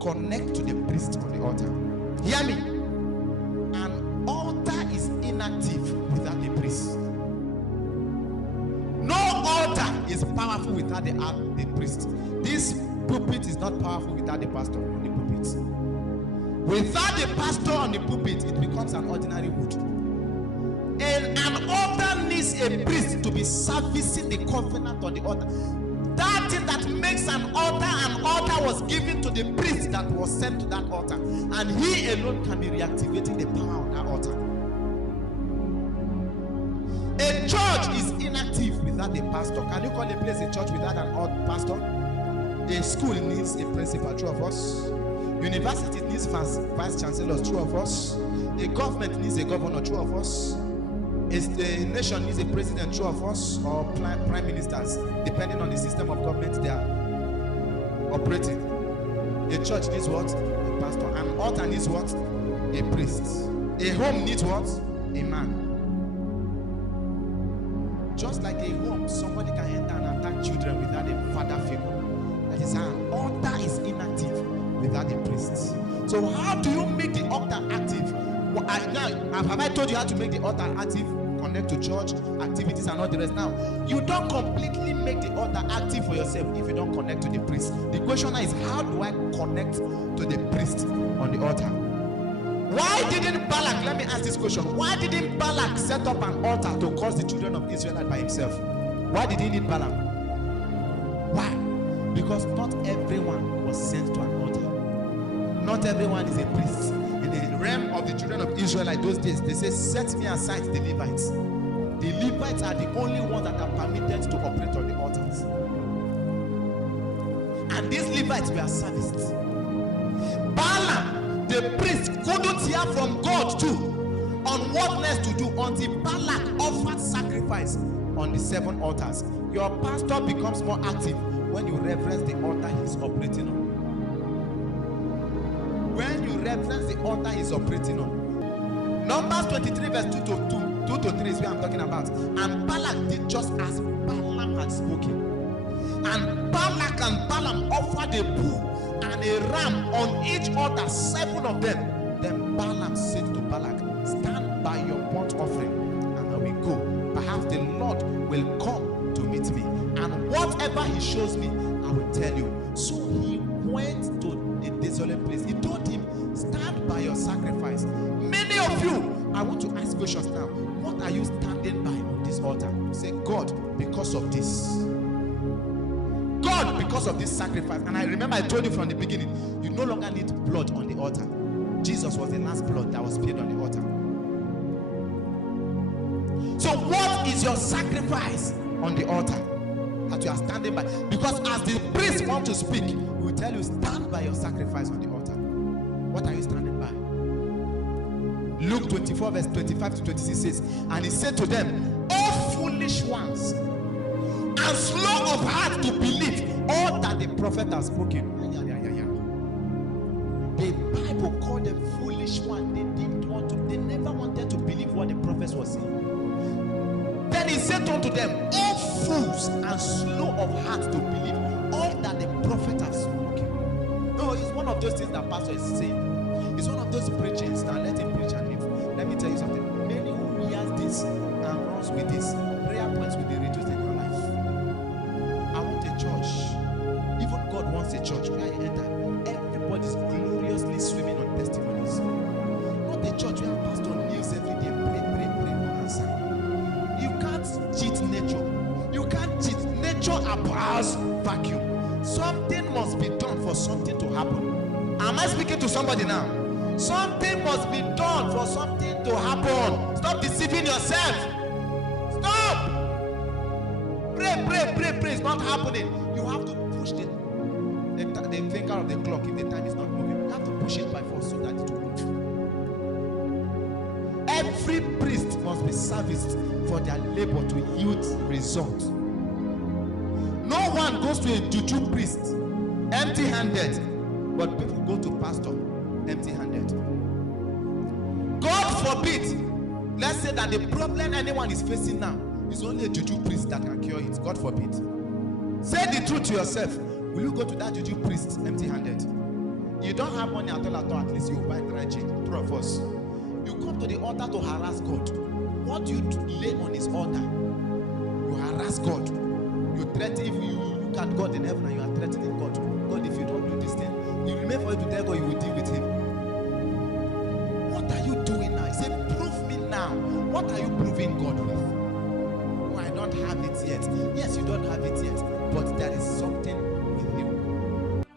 connect to the priest on the altar. Hear me. An altar is inactive without the priest. No altar is powerful without the priest. This pulpit is not powerful without the pastor on the pulpit. Without the pastor on the pulpit, it becomes an ordinary wood. And an altar needs a priest to be servicing the covenant on the altar. That thing that makes an altar was given to the priest that was sent to that altar, and he alone can be reactivating the power on that altar. A church is inactive without a pastor. Can you call a place a church without an pastor? A school needs a principal, true of us. University needs vice chancellors, true of us. A government needs a governor, true of us. A nation needs a president, true of us, or prime ministers, depending on the system of government they are operating. A church needs what? A pastor. An altar needs what? A priest. A home needs what? A man. Just like a home, somebody can enter and attack children without a father figure. That is how an altar is inactive without a priest. So how do you make the altar active? Well, now, have I told you how to make the altar active? Connect to church activities and all the rest. Now, you don't completely make the altar active for yourself if you don't connect to the priest. The question now is, how do I connect to the priest on the altar? Why didn't Balak, let me ask this question, why didn't Balak set up an altar to curse the children of Israel by himself? Why did he need Balaam? Why? Because not everyone was sent to an altar. Not everyone is a priest. In the realm of the children of Israel like those days, they say, set me aside the Levites. The Levites are the only ones that are permitted to operate on the altars. And these Levites were serviced. Balaam, the priest, couldn't hear from God too on what next to do until Balak offered sacrifice on the 7 altars. Your pastor becomes more active when you reverence the altar he's operating on. When you reverence the altar he's operating on. Numbers 23 verse 2 to 3 is where I'm talking about. And Balak did just as Balaam had spoken. And Balak and Balaam offered a bull and a ram on each altar, 7 of them. Then Balaam said to Balak, stand by your burnt offering and I will go. Perhaps the Lord will come to meet me, and whatever he shows me I will tell you. So he went to a desolate place. He told him, stand by your sacrifice. Many of you, I want to ask questions now. What are you standing by on this altar? Say, God, because of this. God, because of this sacrifice. And I remember I told you from the beginning, you no longer need blood on the altar. Jesus was the last blood that was spilled on the altar. So what is your sacrifice on the altar that you are standing by? Because as the priest wants to speak, he will tell you, stand by your sacrifice on the altar. What are you standing by? Luke 24 verse 25 to 26 says, and he said to them, O foolish ones, and slow of heart to believe all that the prophet has spoken. The Bible called them foolish ones. They never wanted to believe what the prophets were saying. Then he said unto them, O fools, and slow of heart to believe all that the prophet has spoken. No, it's one of those things that pastor is saying. It's one of those preachings that let him preach and live. Let me tell you something. Many who hears this and runs with this, prayer points will be reduced in your life. I want a church. Even God wants a church where you enter, everybody's gloriously swimming on testimonies. Not a church where a pastor kneels every day, pray, no answer. You can't cheat nature. You can't cheat. Nature abhors vacuum. Something must be done for something to happen. Am I speaking to somebody now? Something must be done for something to happen. Stop deceiving yourself. Stop. Pray. It's not happening. You have to push the finger of the clock if the time is not moving. You have to push it by force so that it will move. Every priest must be serviced for their labor to yield result. No one goes to a juju priest empty-handed, but people go to pastor empty-handed. God forbid, let's say that the problem anyone is facing now is only a juju priest that can cure it. God forbid. Say the truth to yourself. Will you go to that juju priest empty-handed? You you don't have money at all, at least you buy dry change. True of us. You come to the altar to harass God. What do you lay on his altar? You harass God. You threaten. If you look at God in heaven and you are threatening God, God, if you don't do this thing, you remain for you to tell God you will deal with him. What are you doing now? He said, prove me now. What are you proving God with? Oh, I don't have it yet. Yes, you don't have it yet, but there is something